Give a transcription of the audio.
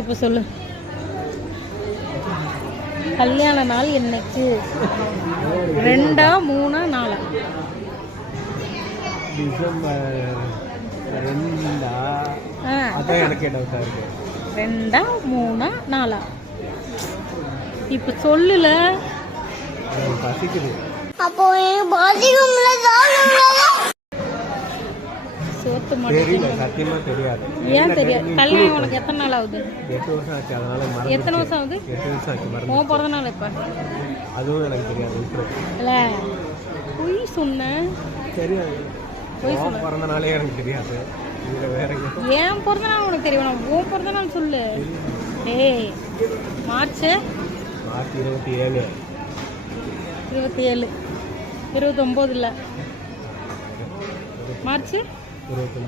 இப்போ சொல்லு. கல்யாண நாள் என்னைக்கு? 2ஆ 3ஆ 4ஆ? டிசம்பர் 2. அதான் எனக்கே டவுட்டாக இருக்கு. 2ஆ 3ஆ 4ஆ? இப்போ சொல்லுல. பசிக்குது. அப்போ சோத்து தெரியல, சத்தியமா தெரியாது. ஏன் தெரியாது? கல்யாணம் உனக்கு எத்தனை நாள் ஆகுது? 8 வருஷம் ஆச்சு. அதனால எத்தனை வருஷம் ஆகுது? 8 வருஷம் ஆச்சு. உன் பிறந்த நாள் எப்போ? அதுவும் எனக்கு தெரியாது. இல்லை பொய் சொன்னேன். தெரியாது. பொய் சொன்ன. பிறந்த நாளே எனக்கு தெரியாது. இதில் வேற ஏன் பிறந்த நாள் உனக்கு தெரியும். நான் உன் பிறந்த நாள் சொல்லு. ஏய் மார்ச் 27. 27 29 இல்லை மார்ச் 29.